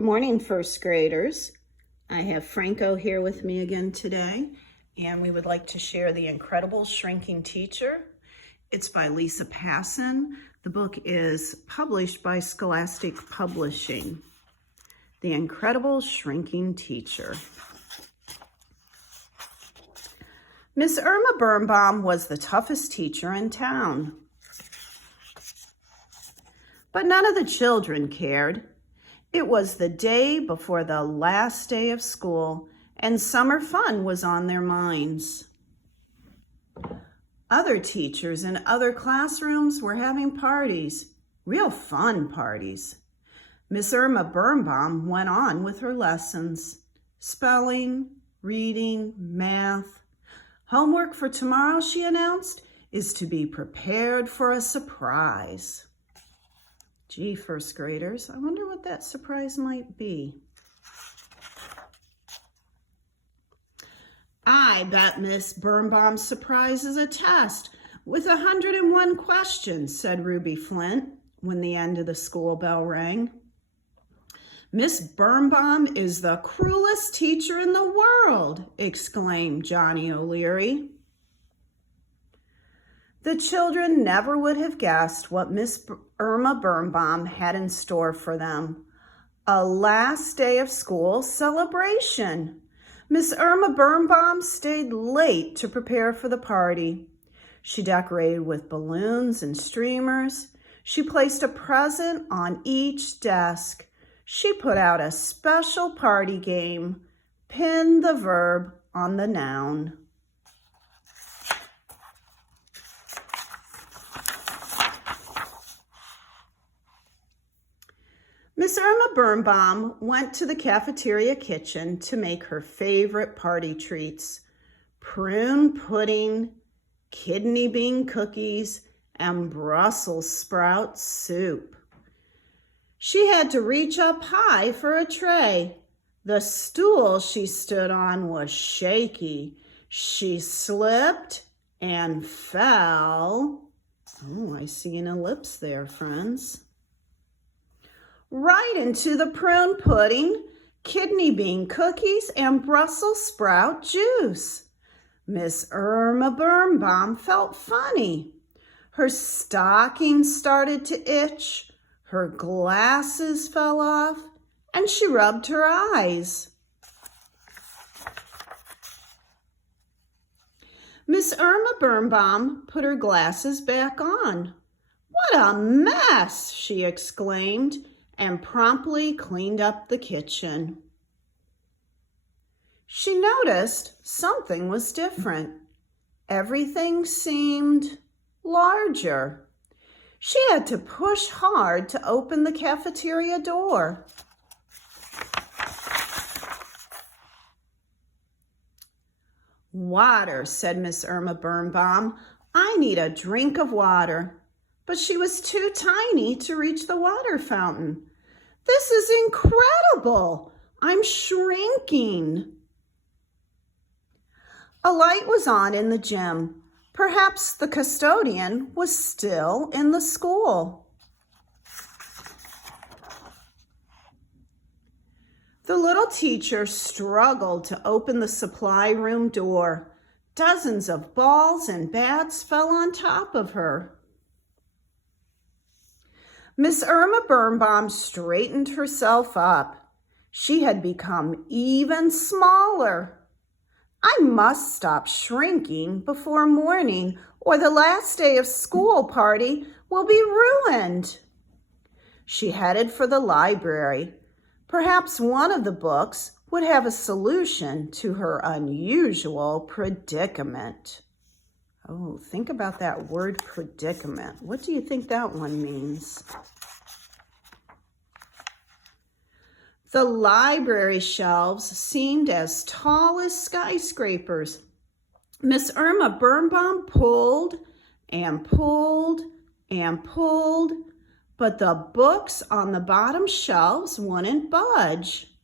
Good morning, first graders. I have Franco here with me again today, and we would like to share The Incredible Shrinking Teacher. It's by Lisa Passon. The book is published by Scholastic Publishing. The Incredible Shrinking Teacher. Miss Irma Birnbaum was the toughest teacher in town. But none of the children cared. It was the day before the last day of school, and summer fun was on their minds. Other teachers in other classrooms were having parties, real fun parties. Miss Irma Birnbaum went on with her lessons, spelling, reading, math. Homework for tomorrow, she announced, is to be prepared for a surprise. Gee, first graders, I wonder what that surprise might be. I bet Miss Birnbaum's surprise is a test with 101 questions, said Ruby Flint when the end of the school bell rang. Miss Birnbaum is the cruelest teacher in the world, exclaimed Johnny O'Leary. The children never would have guessed what Miss Irma Birnbaum had in store for them. A last day of school celebration. Miss Irma Birnbaum stayed late to prepare for the party. She decorated with balloons and streamers. She placed a present on each desk. She put out a special party game, Pin the verb on the noun. Miss Irma Birnbaum went to the cafeteria kitchen to make her favorite party treats: prune pudding, kidney bean cookies, and Brussels sprout soup. She had to reach up high for a tray. The stool she stood on was shaky. She slipped and fell. Oh, I see an ellipse there, friends. Right into the prune pudding, kidney bean cookies, and Brussels sprout juice. Miss Irma Birnbaum felt funny. Her stockings started to itch, her glasses fell off, and she rubbed her eyes. Miss Irma Birnbaum put her glasses back on. "What a mess!" she exclaimed, and promptly cleaned up the kitchen. She noticed something was different. Everything seemed larger. She had to push hard to open the cafeteria door. "Water," said Miss Irma Birnbaum. "I need a drink of water." But she was too tiny to reach the water fountain. "This is incredible! I'm shrinking." A light was on in the gym. Perhaps the custodian was still in the school. The little teacher struggled to open the supply room door. Dozens of balls and bats fell on top of her. Miss Irma Birnbaum straightened herself up. She had become even smaller. "I must stop shrinking before morning, or the last day of school party will be ruined." She headed for the library. Perhaps one of the books would have a solution to her unusual predicament. Oh, think about that word predicament. What do you think that one means? The library shelves seemed as tall as skyscrapers. Miss Irma Birnbaum pulled and pulled and pulled, but the books on the bottom shelves wouldn't budge.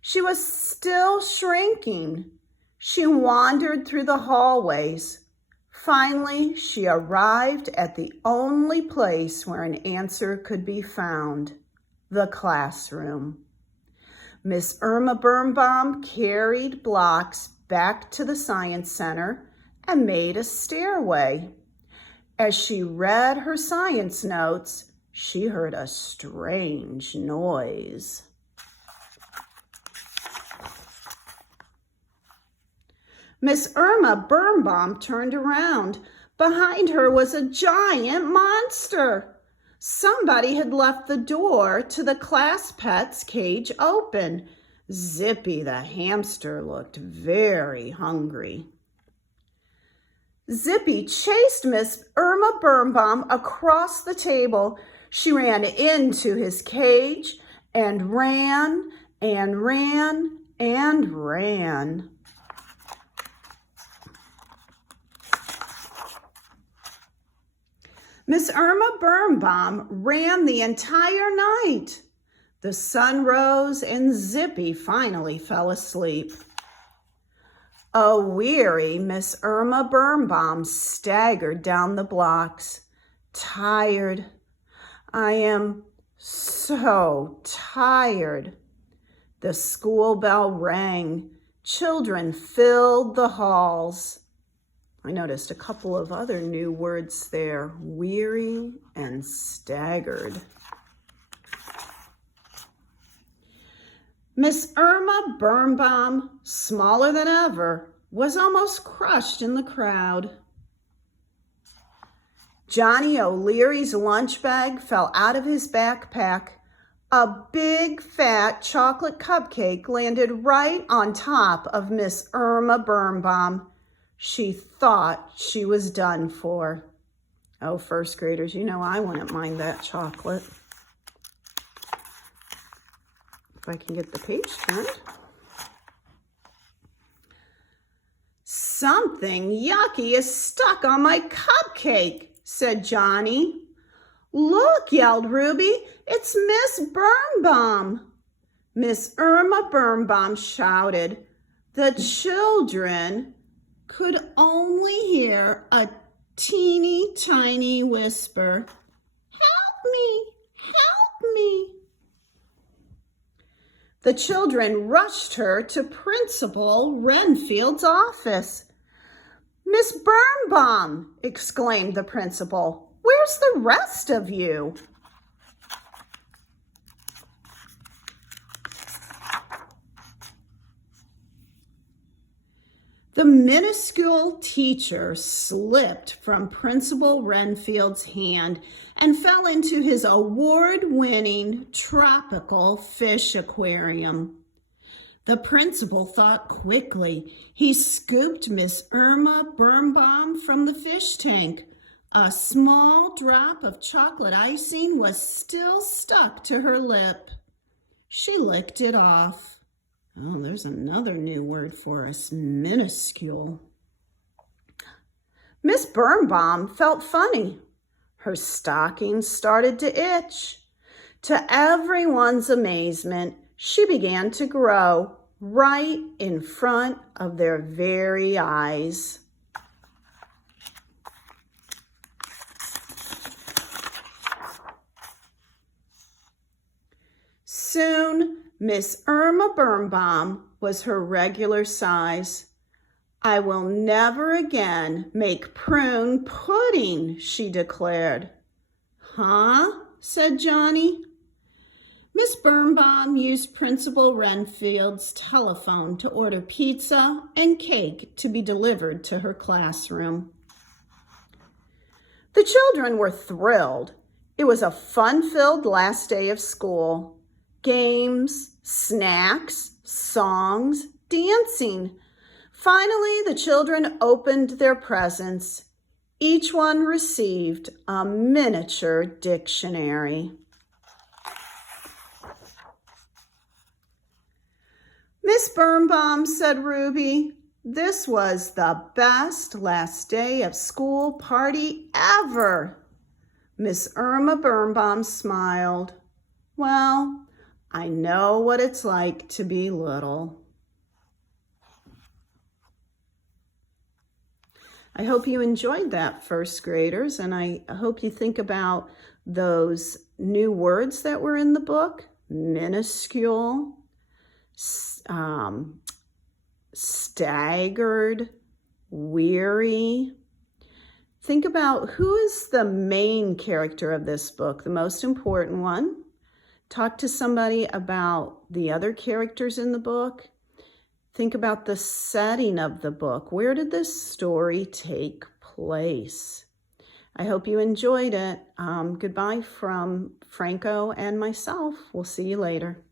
She was still shrinking. She wandered through the hallways. Finally, she arrived at the only place where an answer could be found: the classroom. Miss Irma Birnbaum carried blocks back to the science center and made a stairway. As she read her science notes, she heard a strange noise. Miss Irma Birnbaum turned around. Behind her was a giant monster. Somebody had left the door to the class pet's cage open. Zippy the hamster looked very hungry. Zippy chased Miss Irma Birnbaum across the table. She ran into his cage and ran and ran and ran. Miss Irma Birnbaum ran the entire night. The sun rose and Zippy finally fell asleep. A weary Miss Irma Birnbaum staggered down the blocks. Tired. I am so tired. The school bell rang. Children filled the halls. I noticed a couple of other new words there, weary and staggered. Miss Irma Birnbaum, smaller than ever, was almost crushed in the crowd. Johnny O'Leary's lunch bag fell out of his backpack. A big, fat chocolate cupcake landed right on top of Miss Irma Birnbaum. She thought she was done for. Oh, first graders, you know I wouldn't mind that chocolate. If I can get the page turned. Something yucky is stuck on my cupcake, said Johnny. Look, yelled Ruby, it's Miss Birnbaum. Miss Irma Birnbaum shouted. The children could only hear a teeny tiny whisper. Help me, help me. The children rushed her to Principal Renfield's office. Miss Birnbaum, exclaimed the principal, where's the rest of you? The minuscule teacher slipped from Principal Renfield's hand and fell into his award-winning tropical fish aquarium. The principal thought quickly. He scooped Miss Irma Birnbaum from the fish tank. A small drop of chocolate icing was still stuck to her lip. She licked it off. Oh, there's another new word for us, minuscule. Miss Birnbaum felt funny. Her stockings started to itch. To everyone's amazement, she began to grow right in front of their very eyes. Soon, Miss Irma Birnbaum was her regular size. I will never again make prune pudding, she declared. Huh? Said Johnny. Miss Birnbaum used Principal Renfield's telephone to order pizza and cake to be delivered to her classroom. The children were thrilled. It was a fun-filled last day of school. Games, snacks, songs, dancing. Finally, the children opened their presents. Each one received a miniature dictionary. Miss Birnbaum, said Ruby, this was the best last day of school party ever. Miss Irma Birnbaum smiled. Well, I know what it's like to be little. I hope you enjoyed that, first graders, and I hope you think about those new words that were in the book minuscule, staggered, weary. Think about who is the main character of this book, the most important one. Talk to somebody about the other characters in the book. Think about the setting of the book. Where did this story take place? I hope you enjoyed it. Goodbye from Franco and myself. We'll see you later.